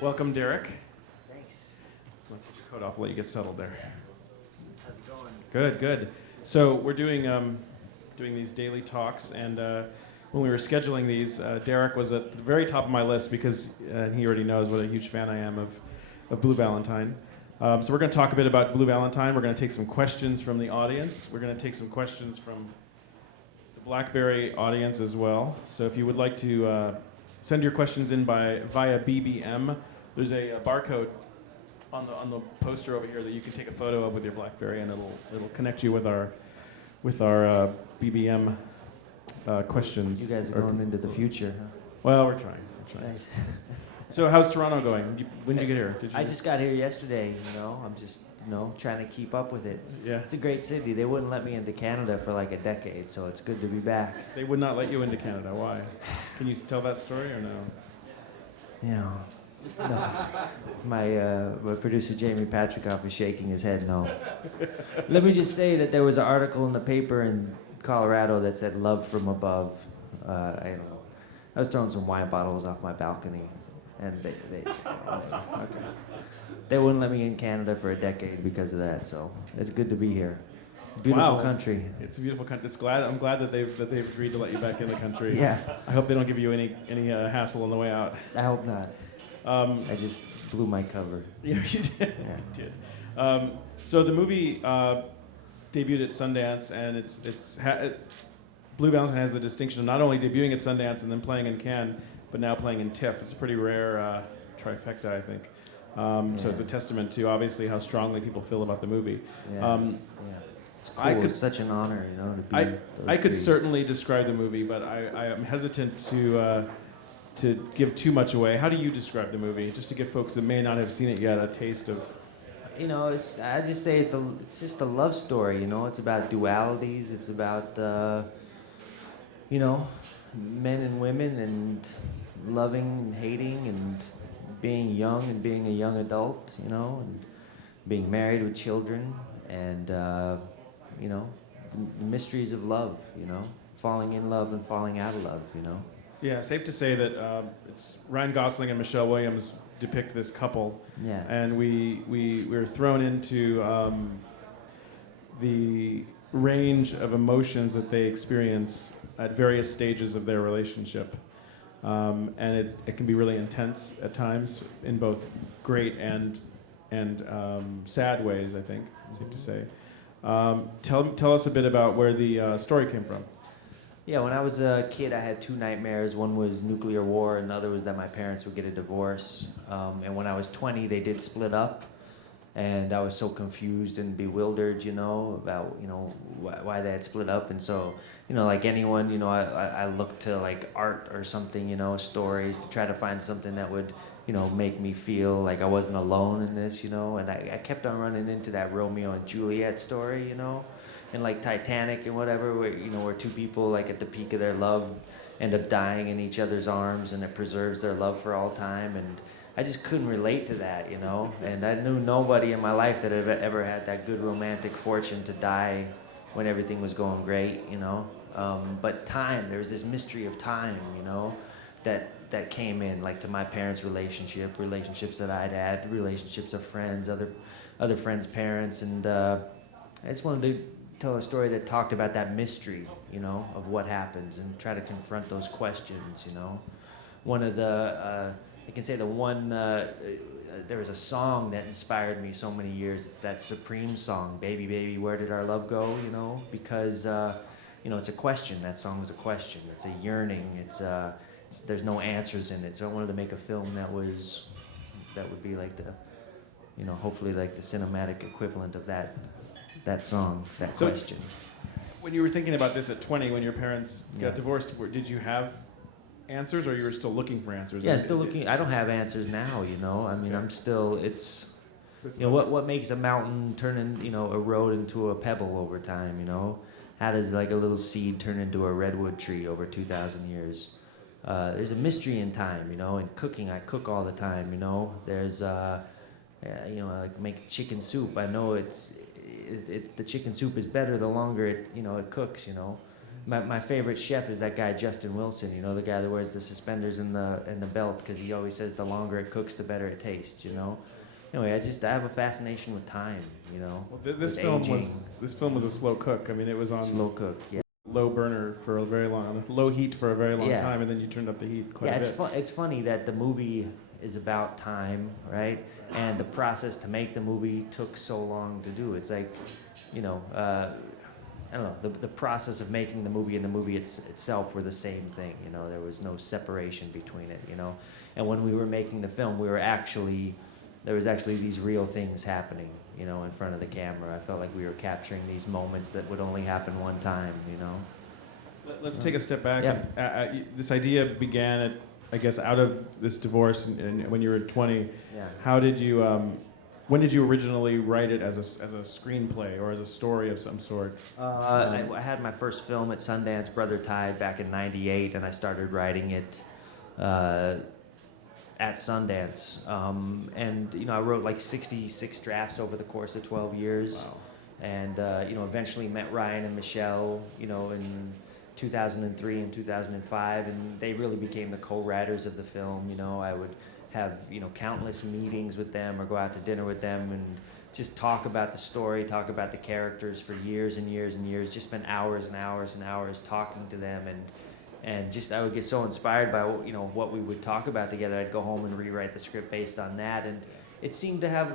Welcome, Derek. Thanks. I'll put your coat off, let you get settled there. How's it going? Good, good. So we're doing these daily talks, and when we were scheduling these, Derek was at the very top of my list because he already knows what a huge fan I am of Blue Valentine. So we're going to talk a bit about Blue Valentine. We're going to take some questions from the audience. We're going to take some questions from the BlackBerry audience as well. So if you would like to send your questions in via BBM, there's a barcode on the poster over here that you can take a photo of with your BlackBerry, and it'll connect you with our BBM questions. You guys are going into the future, huh? Well, we're trying. Nice. So how's Toronto going? When did you get here? I just got here yesterday, I'm just, trying to keep up with it. Yeah. It's a great city. They wouldn't let me into Canada for like a decade, so it's good to be back. They would not let you into Canada. Why? Can you tell that story or no? No. My producer Jamie Patrickoff is shaking his head no. Let me just say that there was an article in the paper in Colorado that said "Love from above." I was throwing some wine bottles off my balcony, and they wouldn't let me in Canada for a decade because of that. So it's good to be here. Beautiful country. It's a beautiful country. I'm glad that they've agreed to let you back in the country. Yeah. I hope they don't give you any hassle on the way out. I hope not. I just blew my cover. Yeah, you did. Yeah. You did. So the movie debuted at Sundance, and Blue Valentine has the distinction of not only debuting at Sundance and then playing in Cannes, but now playing in TIFF. It's a pretty rare trifecta, I think. So it's a testament to obviously how strongly people feel about the movie. Yeah. It's cool. It's such an honor, to be. I could certainly describe the movie, but I am hesitant to give too much away. How do you describe the movie, just to give folks that may not have seen it yet a taste of? I just say it's just a love story. It's about dualities. It's about men and women and loving and hating and being young and being a young adult. And being married with children and the mysteries of love. Falling in love and falling out of love. Yeah, safe to say that it's Ryan Gosling and Michelle Williams depict this couple. Yeah. And we were thrown into the range of emotions that they experience at various stages of their relationship. And it can be really intense at times in both great and sad ways, I think, safe to say. Tell us a bit about where the story came from. Yeah, when I was a kid, I had two nightmares. One was nuclear war, and the other was that my parents would get a divorce. And when I was 20, they did split up, and I was so confused and bewildered, about why they had split up. And so, like anyone, I looked to like art or something, stories to try to find something that would, make me feel like I wasn't alone in this, And I kept on running into that Romeo and Juliet story, and like Titanic and whatever, where two people like at the peak of their love end up dying in each other's arms, and it preserves their love for all time. And I just couldn't relate to that, And I knew nobody in my life that had ever had that good romantic fortune to die when everything was going great, But time, there was this mystery of time, that came in, like to my parents' relationships that I'd had, relationships of friends, other friends' parents, and I just wanted to tell a story that talked about that mystery, of what happens, and try to confront those questions, One of the, I can say there was a song that inspired me so many years, that Supreme song, Baby, Baby, Where Did Our Love Go, because, it's a question. That song was a question. It's a yearning. There's no answers in it. So I wanted to make a film that would be like the, hopefully like the cinematic equivalent of that song, that question. When you were thinking about this at 20, when your parents got divorced, did you have answers, or you were still looking for answers? Yeah, still looking. I don't have answers now, I'm still, what makes a mountain turn in, erode into a pebble over time, How does like a little seed turn into a redwood tree over 2,000 years? There's a mystery in time, in cooking. I cook all the time, There's, like make chicken soup. I know the chicken soup is better the longer it cooks, My favorite chef is that guy Justin Wilson. You know, the guy that wears the suspenders and the belt, because he always says the longer it cooks, the better it tastes. You know. Anyway, I have a fascination with time. You know. Well, with aging. this film was a slow cook. I mean, it was on Slow cook. Yeah. low burner for a very long, low heat for a very long Yeah. time, and then you turned up the heat quite Yeah, a bit. it's funny that the movie is about time, right? And the process to make the movie took so long to do. It's like, you know, I don't know, the process of making the movie and the movie itself were the same thing, you know, there was no separation between it, you know. And when we were making the film, there was actually these real things happening, you know, in front of the camera. I felt like we were capturing these moments that would only happen one time, you know. Let's take a step back. Yeah. This idea began, I guess, out of this divorce, and when you were 20. Yeah. How did you? When did you originally write it as a screenplay or as a story of some sort? I had my first film at Sundance, Brother Tide, back in '98, and I started writing it at Sundance. And you know, I wrote like 66 drafts over the course of 12 years. Wow. And you know, eventually met Ryan and Michelle, you know, in 2003 and 2005, and they really became the co-writers of the film. You know, I would have, you know, countless meetings with them or go out to dinner with them and just talk about the story, talk about the characters for years and years and years, just spend hours and hours and hours talking to them, and just I would get so inspired by, you know, what we would talk about together. I'd go home and rewrite the script based on that, and it seemed to have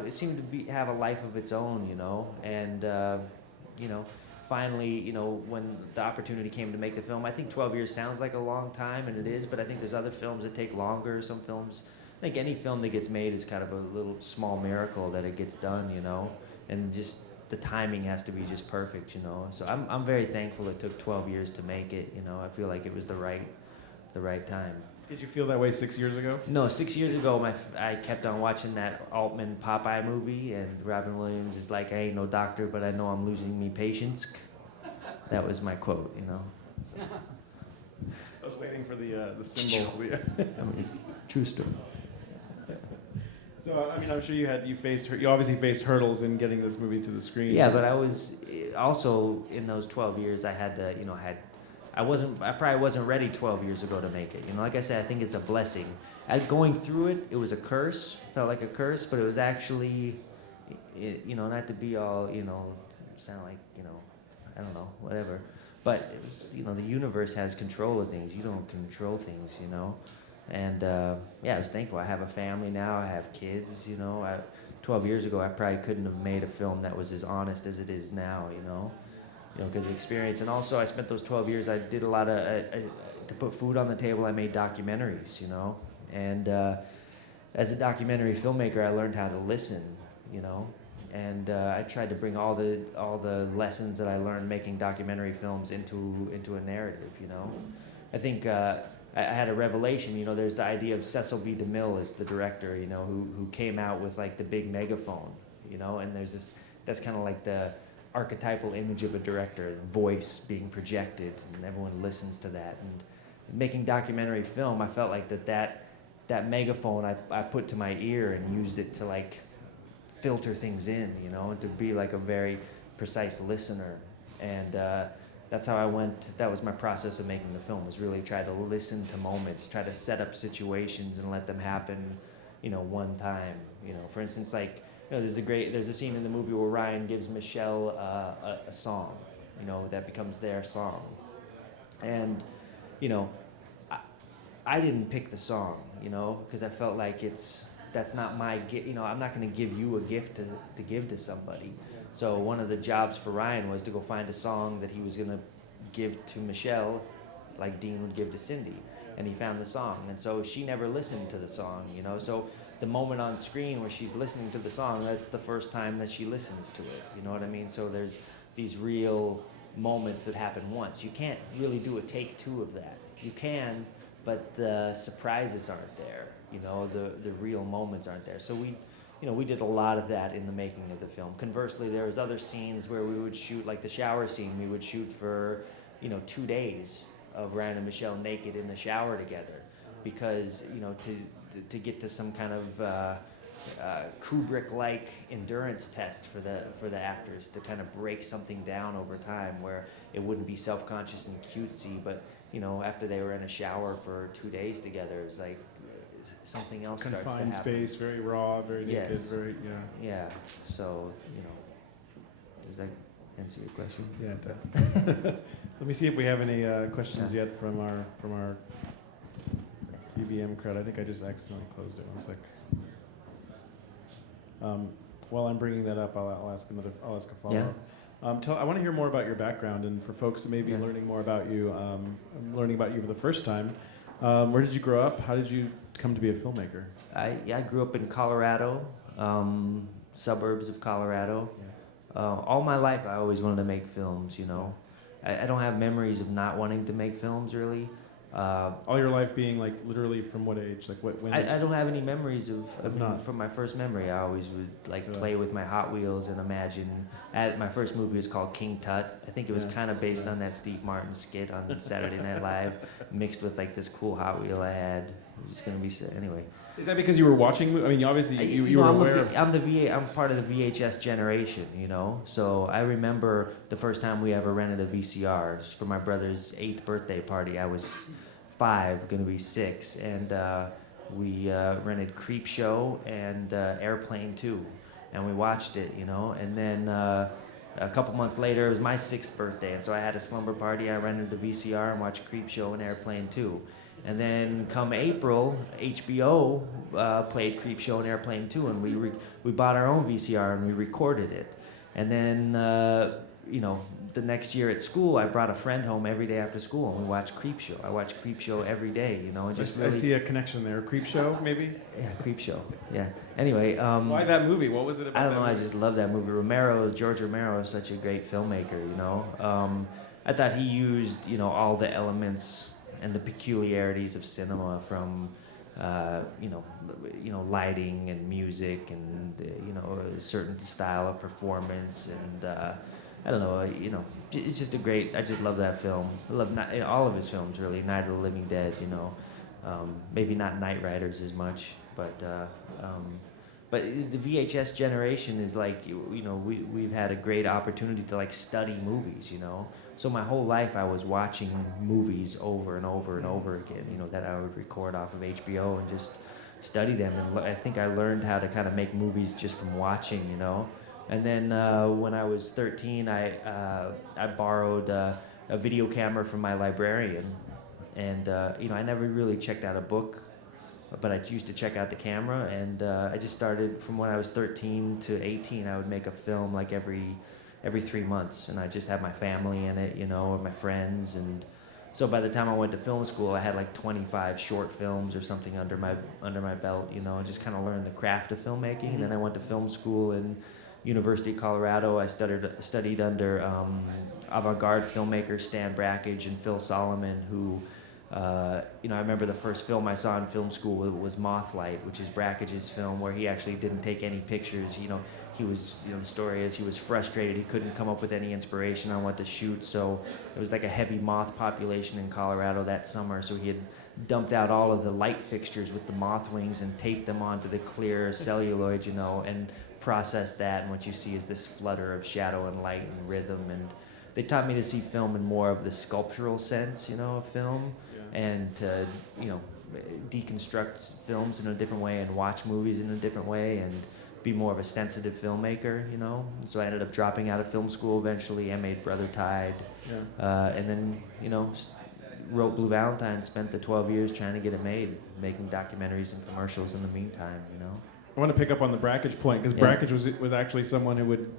a life of its own, you know. And you know, finally, you know, when the opportunity came to make the film, I think 12 years sounds like a long time, and it is, but I think there's other films that take longer. Some films, I think any film that gets made is kind of a little small miracle that it gets done, you know, and just the timing has to be just perfect, you know. So I'm very thankful it took 12 years to make it, you know. I feel like it was the right time. Did you feel that way 6 years ago? No, 6 years ago, I kept on watching that Altman Popeye movie, and Robin Williams is like, I ain't no doctor, but I know I'm losing me patience. That was my quote, you know. So. I was waiting for the symbol. I mean, it's true story. So I mean, I'm sure you obviously faced hurdles in getting this movie to the screen. Yeah, but I was also in those 12 years. I had to, you know, I probably wasn't ready 12 years ago to make it. You know, like I said, I think it's a blessing. Going through it, it was a curse. Felt like a curse, but it was actually, you know, not to be all, you know, sound like, you know, I don't know, whatever. But it was, you know, the universe has control of things. You don't control things, you know. And yeah, I was thankful. I have a family now. I have kids, you know. 12 years ago, I probably couldn't have made a film that was as honest as it is now, you know. You know, because of experience. And also, I spent those 12 years, I did a lot of, to put food on the table, I made documentaries, you know. And as a documentary filmmaker, I learned how to listen, you know. And I tried to bring all the lessons that I learned making documentary films into a narrative, you know. I think I had a revelation, you know. There's the idea of Cecil B. DeMille as the director, you know, who came out with like the big megaphone, you know. And there's this, that's kind of like the archetypal image of a director, voice being projected, and everyone listens to that. And making documentary film, I felt like that megaphone I put to my ear and used it to like filter things in, you know, and to be like a very precise listener. And that's how I went. That was my process of making the film, was really try to listen to moments, try to set up situations and let them happen, you know, one time. You know, for instance, like, you know, there's a scene in the movie where Ryan gives Michelle a song, you know, that becomes their song. And, you know, I didn't pick the song, you know, because I felt like that's not my gift. You know, I'm not going to give you a gift to give to somebody. So one of the jobs for Ryan was to go find a song that he was going to give to Michelle, like Dean would give to Cindy. And he found the song. And so she never listened to the song, you know. So the moment on screen where she's listening to the song, that's the first time that she listens to it. You know what I mean? So there's these real moments that happen once. You can't really do a take two of that. You can, but the surprises aren't there. You know, the real moments aren't there. So we did a lot of that in the making of the film. Conversely, there was other scenes where we would shoot, like the shower scene, we would shoot for, you know, 2 days of Ryan and Michelle naked in the shower together, because, you know, to get to some kind of Kubrick-like endurance test for the actors to kind of break something down over time, where it wouldn't be self-conscious and cutesy, but after they were in a shower for 2 days together, it's like something else starts to happen. Confined space, very raw, very naked, Yes. very Yeah. So does that answer your question? Yeah, it does. Let me see if we have any questions yet from our UVM crowd. I think I just accidentally closed it. 1 sec. While I'm bringing that up, I'll ask a follow-up. I want to hear more about your background, and for folks that may be learning more about you, learning about you for the first time. Where did you grow up? How did you come to be a filmmaker? I grew up in Colorado, suburbs of Colorado. All my life, I always wanted to make films. I don't have memories of not wanting to make films, really. All your life being like literally from what age? Like when? I don't have any memories of not. From my first memory. I always would play with my Hot Wheels and imagine. My first movie was called King Tut. I think it was kind of based on that Steve Martin skit on Saturday Night Live, mixed with like this cool Hot Wheel I had. It was just gonna be anyway. Is that because you were watching? I mean, obviously you were aware. I'm part of the VHS generation, So I remember the first time we ever rented a VCR. It was for my brother's 8th birthday party. I was 5, gonna be 6, and we rented Creepshow and Airplane 2, and we watched it, And then a couple months later, it was my 6th birthday, and so I had a slumber party. I rented the VCR and watched Creepshow and Airplane 2. And then come April, HBO played Creepshow and Airplane 2, and we bought our own VCR and we recorded it. And then, the next year at school, I brought a friend home every day after school, and we watched Creepshow. I watched Creepshow every day, And So just I see a connection there. Creepshow, maybe? Yeah, Creepshow. Yeah. Anyway. Why that movie? What was it about? I don't know. I just love that movie. George Romero is such a great filmmaker. I thought he used all the elements and the peculiarities of cinema, from lighting and music and a certain style of performance, and I don't know, it's just I just love that film. I love all of his films, really. Night of the Living Dead, maybe not Knight Riders as much, but the VHS generation is like, we've had a great opportunity to study movies, So my whole life I was watching movies over and over and over again, that I would record off of HBO and just study them. And I think I learned how to kind of make movies just from watching, And then when I was 13, I borrowed a video camera from my librarian, and I never really checked out a book, but I used to check out the camera, and I just started from when I was 13 to 18. I would make a film like every 3 months, and I just had my family in it, or my friends, and so by the time I went to film school, I had like 25 short films or something under my belt, and just kind of learned the craft of filmmaking. And then I went to film school in University of Colorado. I studied under avant-garde filmmakers Stan Brakhage and Phil Solomon, who, I remember the first film I saw in film school was Mothlight, which is Brakhage's film, where he actually didn't take any pictures. He was, the story is he was frustrated. He couldn't come up with any inspiration on what to shoot, so it was like a heavy moth population in Colorado that summer, so he had dumped out all of the light fixtures with the moth wings and taped them onto the clear celluloid, and processed that, and what you see is this flutter of shadow and light and rhythm. And they taught me to see film in more of the sculptural sense, of film, and to, deconstruct films in a different way and watch movies in a different way and be more of a sensitive filmmaker, And so I ended up dropping out of film school eventually. I made Brother Tide, and then, wrote Blue Valentine, spent the 12 years trying to get it made, making documentaries and commercials in the meantime, I want to pick up on the Brakhage point, because Brakhage was actually someone who would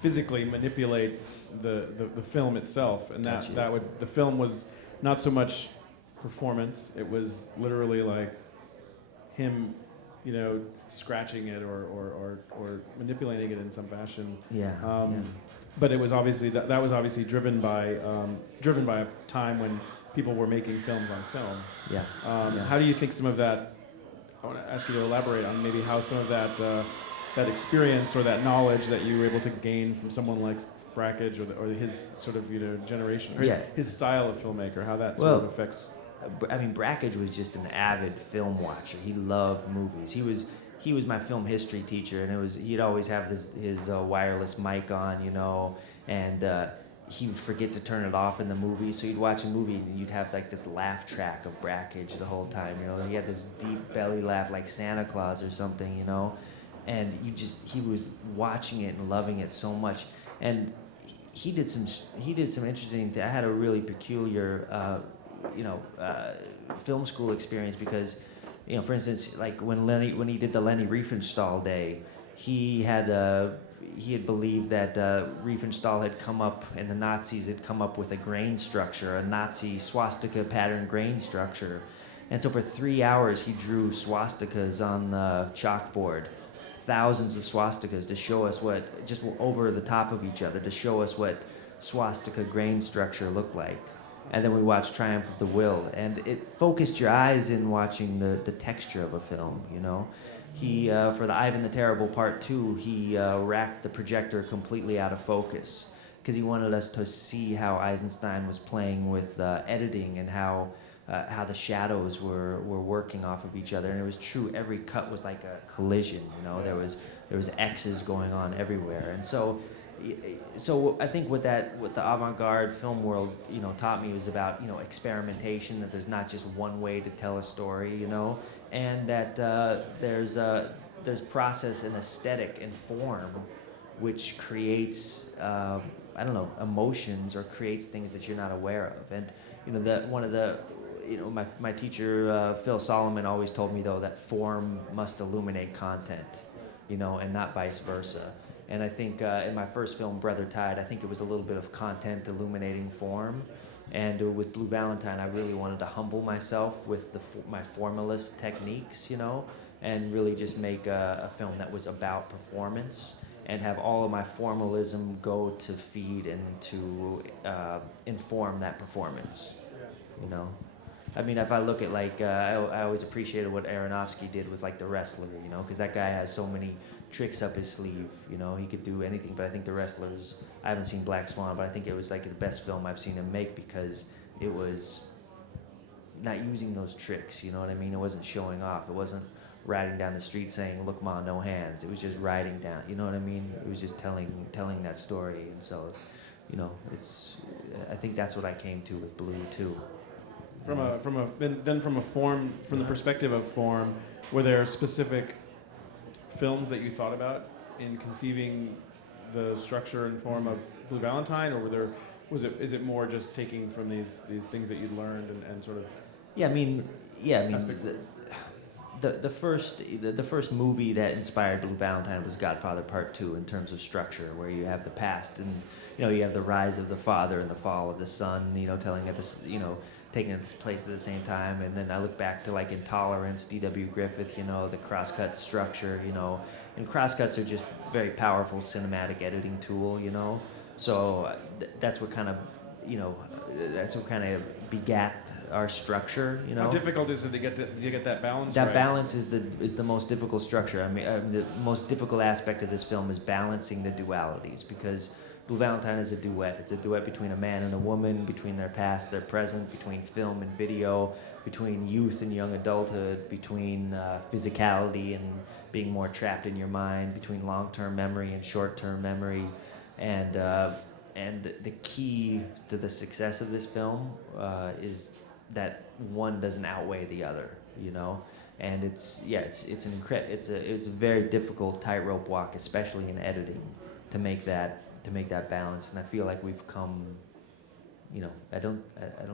physically manipulate the film itself, and the film was not so much performance. It was literally like him, scratching it or manipulating it in some fashion. But it was obviously that was obviously driven by a time when people were making films on film. How do you think some of that? I want to ask you to elaborate on maybe how some of that experience or that knowledge that you were able to gain from someone like Brakhage or his sort of generation, or his style of filmmaker, how that sort of affects. I mean, Brakhage was just an avid film watcher. He loved movies. he was my film history teacher, and he'd always have his wireless mic on, you know, and he would forget to turn it off in the movie, so you'd watch a movie and you'd have like this laugh track of Brackage the whole time, you know. He had this deep belly laugh like Santa Claus or something, you know, and he was watching it and loving it so much, and he did some interesting things. I had a really peculiar, film school experience because, you know, for instance, like when he did the Leni Riefenstahl Day, he had believed that Riefenstahl had come up, and the Nazis had come up with a grain structure, a Nazi swastika pattern grain structure, and so for 3 hours he drew swastikas on the chalkboard, thousands of swastikas, to show us just over the top of each other, to show us what swastika grain structure looked like. And then we watched Triumph of the Will, and it focused your eyes in watching the texture of a film, you know. He, for the Ivan the Terrible Part 2, he racked the projector completely out of focus because he wanted us to see how Eisenstein was playing with editing and how the shadows were working off of each other. And it was true, every cut was like a collision, you know. There was X's going on everywhere. And so I think what the avant-garde film world, you know, taught me was about, you know, experimentation, that there's not just one way to tell a story, you know, and that there's process and aesthetic and form which creates emotions or creates things that you're not aware of. And you know, my teacher Phil Solomon always told me, though, that form must illuminate content, you know, and not vice versa. And I think in my first film, Brother Tide, I think it was a little bit of content illuminating form. And with Blue Valentine, I really wanted to humble myself with my formalist techniques, you know, and really just make a film that was about performance and have all of my formalism go to feed and to inform that performance, you know. I mean, if I look at like, I always appreciated what Aronofsky did with like The Wrestler, you know, because that guy has so many tricks up his sleeve, you know, he could do anything. But I think The Wrestlers, I haven't seen Black Swan, but I think it was like the best film I've seen him make because it was not using those tricks, you know what I mean? It wasn't showing off. It wasn't riding down the street saying, "Look, Ma, no hands." It was just riding down, you know what I mean? It was just telling that story. And so, you know, I think that's what I came to with Blue too. From the perspective of form, were there specific films that you thought about in conceiving the structure and form of Blue Valentine, or is it more just taking from these things that you'd learned and sort of? Yeah, I mean, the first movie that inspired Blue Valentine was Godfather Part 2 in terms of structure, where you have the past and, you know, you have the rise of the father and the fall of the son, you know, telling it this, you know, taking its place at the same time. And then I look back to like Intolerance, D.W. Griffith, you know, the crosscut structure, you know, and crosscuts are just very powerful cinematic editing tool, you know. So that's what kind of, you know, begat our structure, you know. How difficult is it to get that balance? That right? balance is the most difficult structure. I mean, the most difficult aspect of this film is balancing the dualities, because Blue Valentine is a duet. It's a duet between a man and a woman, between their past, their present, between film and video, between youth and young adulthood, between physicality and being more trapped in your mind, between long-term memory and short-term memory. And the key to the success of this film is that one doesn't outweigh the other, you know. And it's a very difficult tightrope walk, especially in editing, to make that balance. And I feel like we've come, you know, I don't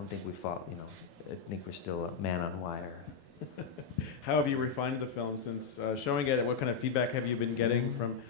think we fought, you know, I think we're still a man on wire. How have you refined the film since showing it? What kind of feedback have you been getting from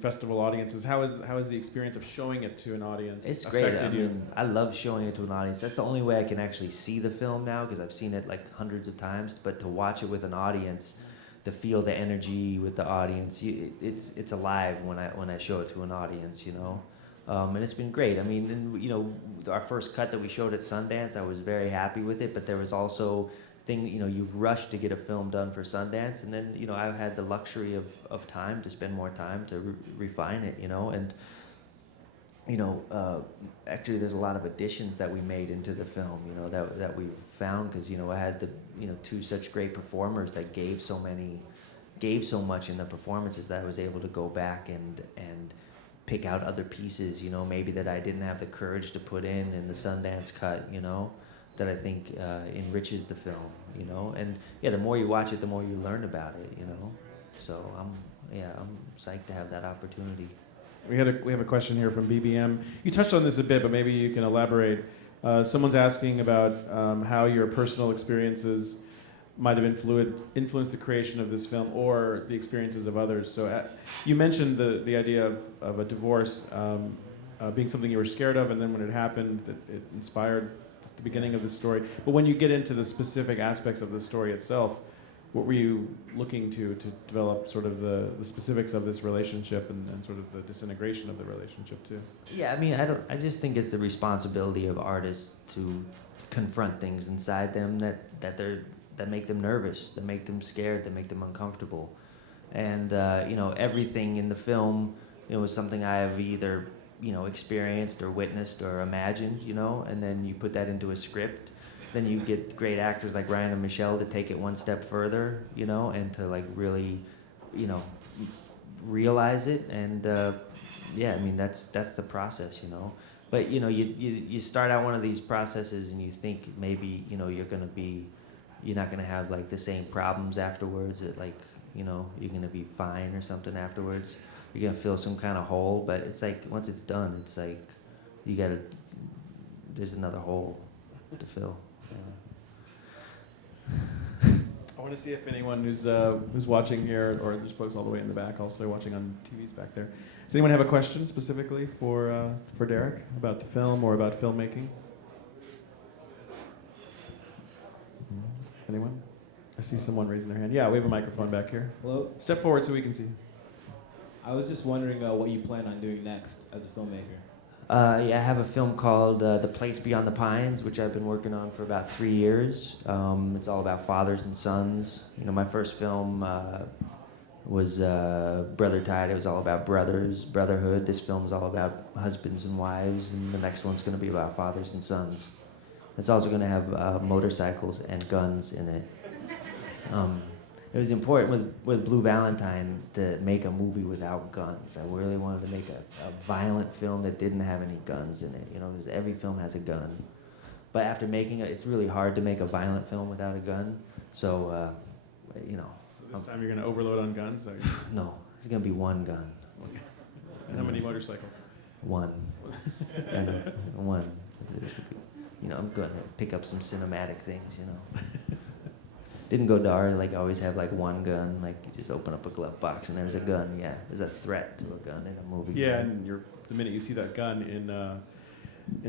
festival audiences? How is the experience of showing it to an audience It's great. affected you? I love showing it to an audience. That's the only way I can actually see the film now, because I've seen it like hundreds of times. But to watch it with an audience, to feel the energy with the audience, it's alive when I show it to an audience, you know. And it's been great. I mean, and, you know, our first cut that we showed at Sundance, I was very happy with it. But there was also you know, you rush to get a film done for Sundance, and then, you know, I've had the luxury of time to spend more time to refine it, you know. And, you know, actually there's a lot of additions that we made into the film, you know, that we've found, because, you know, I had two such great performers that gave so many gave so much in the performances that I was able to go back and pick out other pieces, you know, maybe that I didn't have the courage to put in the Sundance cut, you know, that I think enriches the film, you know. And yeah, the more you watch it, the more you learn about it, you know. So I'm psyched to have that opportunity. We have a question here from BBM. You touched on this a bit, but maybe you can elaborate. Someone's asking about how your personal experiences might have influenced the creation of this film or the experiences of others. So you mentioned the idea of a divorce being something you were scared of, and then when it happened, that it inspired the beginning of the story. But when you get into the specific aspects of the story itself, what were you looking to develop sort of the specifics of this relationship and sort of the disintegration of the relationship too? Yeah, I mean, I just think it's the responsibility of artists to confront things inside them that make them nervous, that make them scared, that make them uncomfortable. And you know, everything in the film, you know, is something I have either, you know, experienced or witnessed or imagined, you know, and then you put that into a script. Then you get great actors like Ryan and Michelle to take it one step further, you know, and to like really, you know, realize it. And yeah, I mean, that's the process, you know. But you know, you start out one of these processes and you think maybe, you know, you're not gonna have like the same problems afterwards. That like, you know, you're gonna be fine or something afterwards. You're gonna feel some kind of hole. But it's like once it's done, it's like there's another hole to fill. I want to see if anyone who's watching here, or there's folks all the way in the back also watching on TVs back there. Does anyone have a question specifically for Derek about the film or about filmmaking? Anyone? I see someone raising their hand. Yeah, we have a microphone back here. Hello? Step forward so we can see. I was just wondering what you plan on doing next as a filmmaker. Yeah, I have a film called The Place Beyond the Pines, which I've been working on for about 3 years. It's all about fathers and sons. You know, my first film was Brother Tide. It was all about brothers, brotherhood. This film is all about husbands and wives, and the next one's going to be about fathers and sons. It's also going to have motorcycles and guns in it. It was important with Blue Valentine to make a movie without guns. I really wanted to make a violent film that didn't have any guns in it. You know, because every film has a gun. But after making it, it's really hard to make a violent film without a gun. So, you know. So this time you're going to overload on guns? No, it's going to be one gun. And how many motorcycles? One. One. You know, I'm going to pick up some cinematic things, you know. Didn't go dark, like I always have like one gun, like you just open up a glove box and there's a gun. Yeah, there's a threat to a gun in a movie. Yeah, and the minute you see that gun in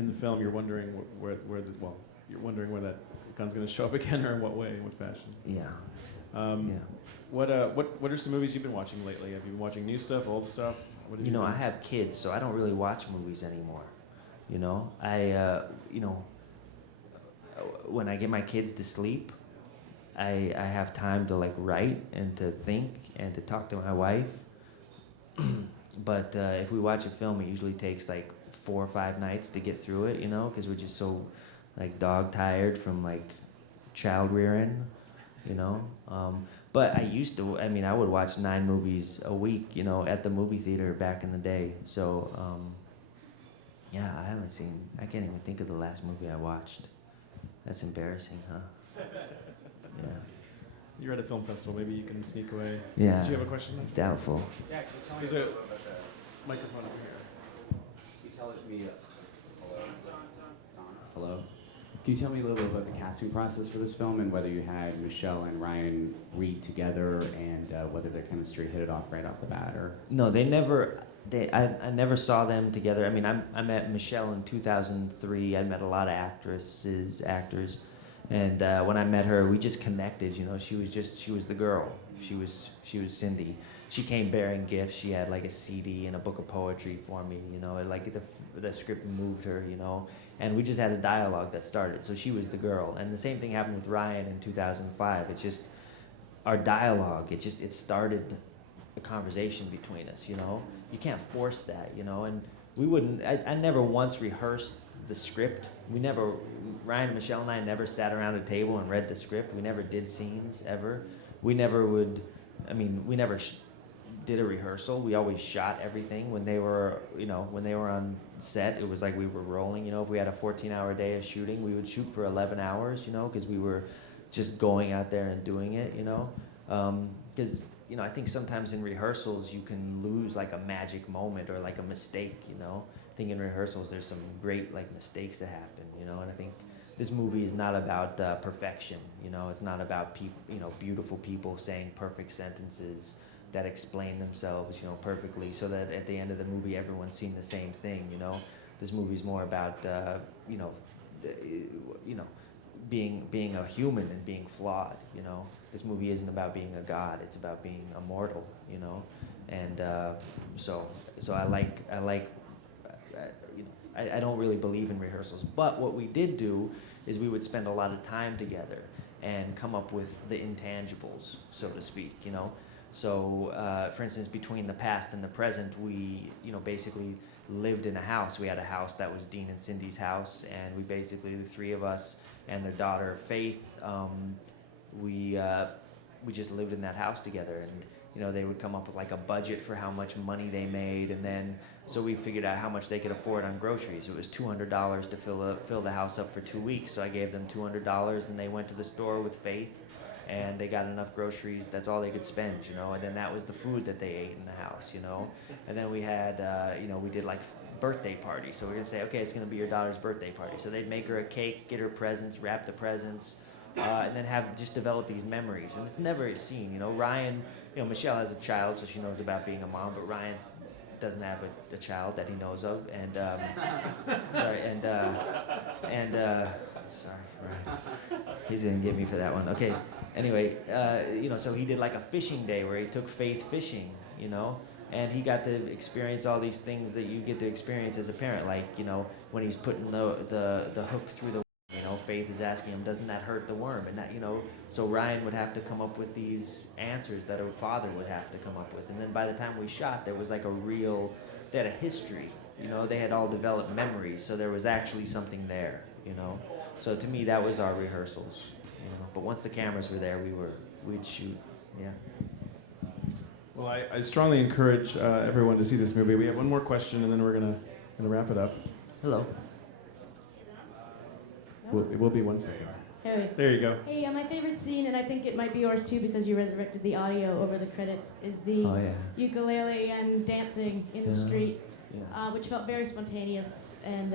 the film, you're wondering you're wondering where that gun's going to show up again, or in what way, in what fashion. Yeah. Yeah. What are some movies you've been watching lately? Have you been watching new stuff, old stuff? You know, I have kids, so I don't really watch movies anymore. You know, you know, when I get my kids to sleep, I have time to like write and to think and to talk to my wife. But if we watch a film, it usually takes like 4 or 5 nights to get through it, you know, because we're just so like dog tired from like child rearing, you know. But I mean, I would watch 9 movies a week, you know, at the movie theater back in the day. So yeah, I can't even think of the last movie I watched. That's embarrassing, huh? Yeah. You're at a film festival. Maybe you can sneak away. Yeah. Did you have a question? Doubtful. Yeah, can you tell me There's a a little bit about the... microphone over here. Can you tell me... Hello? Can you tell me a little bit about the casting process for this film and whether you had Michelle and Ryan read together and whether their chemistry hit it off right off the bat? Or No, I never saw them together. I mean, I met Michelle in 2003. I met a lot of actors. And when I met her, we just connected. You know, she was the girl. She was Cindy. She came bearing gifts. She had like a CD and a book of poetry for me. You know, and, like the script moved her. You know, and we just had a dialogue that started. So she was the girl. And the same thing happened with Ryan in 2005. It's just our dialogue. It started a conversation between us. You know, you can't force that. You know, and we wouldn't. I never once rehearsed the script. Ryan and Michelle and I never sat around a table and read the script. We never did scenes ever. We never would I mean, we never did a rehearsal. We always shot everything when they were, when they were on set. It was like we were rolling. If we had a 14-hour day of shooting, we would shoot for 11 hours. Because we were just going out there and doing it. Because I think sometimes in rehearsals you can lose like a magic moment or like a mistake. I think in rehearsals there's some great like mistakes that happen. And I think this movie is not about perfection. It's not about beautiful people saying perfect sentences that explain themselves, perfectly, so that at the end of the movie everyone's seen the same thing. This movie's more about being a human and being flawed. This movie isn't about being a god; it's about being immortal. And so I like. I don't really believe in rehearsals, but what we did do is we would spend a lot of time together and come up with the intangibles, so to speak. So, for instance, between the past and the present, we, basically lived in a house. We had a house that was Dean and Cindy's house, and we basically, the three of us and their daughter Faith, we just lived in that house together. And they would come up with like a budget for how much money they made, and then so we figured out how much they could afford on groceries. It was $200 to fill the house up for 2 weeks. So I gave them $200, and they went to the store with Faith, and they got enough groceries. That's all they could spend, and then that was the food that they ate in the house, And then we had, we did like birthday parties. So we're gonna say, okay, it's gonna be your daughter's birthday party. So they'd make her a cake, get her presents, wrap the presents, and then just develop these memories. And it's never a scene, Ryan. Michelle has a child, so she knows about being a mom, but Ryan doesn't have a child that he knows of, and sorry, Ryan, he's gonna get me for that one. Okay, anyway, so he did like a fishing day where he took Faith fishing, and he got to experience all these things that you get to experience as a parent, like when he's putting the hook through the. Faith is asking him, doesn't that hurt the worm? And that, so Ryan would have to come up with these answers that a father would have to come up with. And then by the time we shot, there was like they had a history, they had all developed memories, so there was actually something there, So to me, that was our rehearsals, But once the cameras were there, we'd shoot, yeah. Well, I strongly encourage everyone to see this movie. We have one more question, and then we're gonna wrap it up. Hello. It will be 1 second. Hey. There you go. Hey, my favorite scene, and I think it might be yours too because you resurrected the audio over the credits, is the ukulele and dancing in the street, which felt very spontaneous and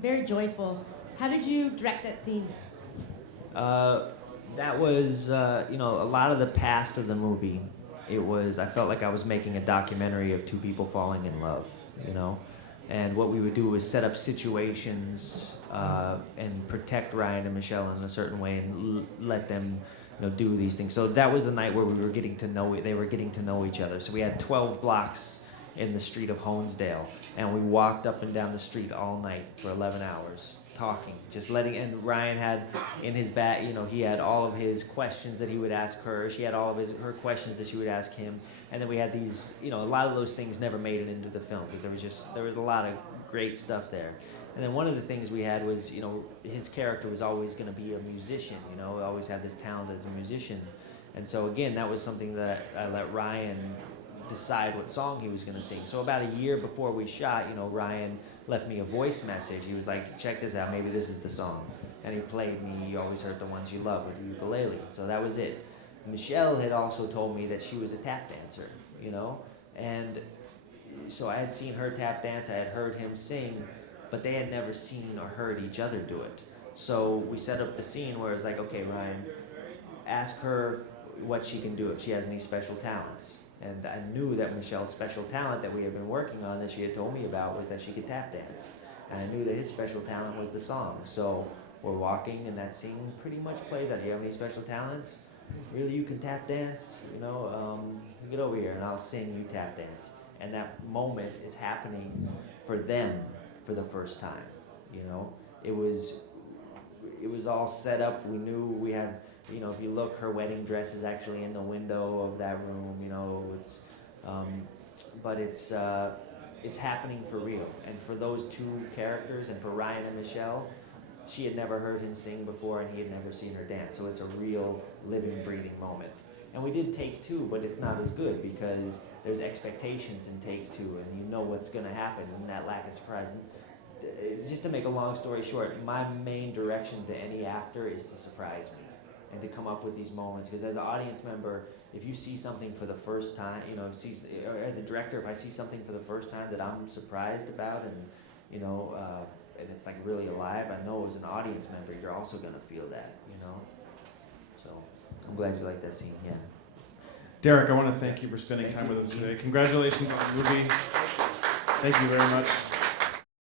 very joyful. How did you direct that scene? That was, a lot of the past of the movie. I felt like I was making a documentary of two people falling in love, And what we would do was set up situations and protect Ryan and Michelle in a certain way and let them do these things. So that was the night where they were getting to know each other. So we had 12 blocks in the street of Honesdale, and we walked up and down the street all night for 11 hours talking, and Ryan had in his bag, he had all of his questions that he would ask her. She had all of her questions that she would ask him. And then we had these, a lot of those things never made it into the film because there was a lot of great stuff there. And then one of the things we had was, his character was always going to be a musician, always had this talent as a musician. And so again, that was something that I let Ryan decide what song he was going to sing. So about a year before we shot, Ryan left me a voice message. He was like, check this out, maybe this is the song. And he played me You Always Hurt the Ones You Love with the ukulele. So that was it. Michelle had also told me that she was a tap dancer, and so I had seen her tap dance, I had heard him sing, but they had never seen or heard each other do it. So we set up the scene where it's like, okay, Ryan, ask her what she can do, if she has any special talents. And I knew that Michelle's special talent that we had been working on, that she had told me about, was that she could tap dance. And I knew that his special talent was the song. So we're walking, and that scene pretty much plays out. Do you have any special talents? Really, you can tap dance? Get over here, and I'll sing, you tap dance. And that moment is happening for them for the first time. It was all set up. We knew we had. If you look, her wedding dress is actually in the window of that room. It's happening for real. And for those two characters, and for Ryan and Michelle, she had never heard him sing before, and he had never seen her dance. So it's a real living, breathing moment. And we did take two, but it's not as good because there's expectations in take two, and you know what's going to happen, and that lack of surprise. And just to make a long story short, my main direction to any actor is to surprise me and to come up with these moments. Because as an audience member, if you see something for the first time, you know, or as a director, if I see something for the first time that I'm surprised about, and you know, and it's like really alive, I know as an audience member, you're also going to feel that, you know. So I'm glad you like that scene. Yeah. Derek, I want to thank you for spending time with us today. Congratulations on the movie. Thank you very much.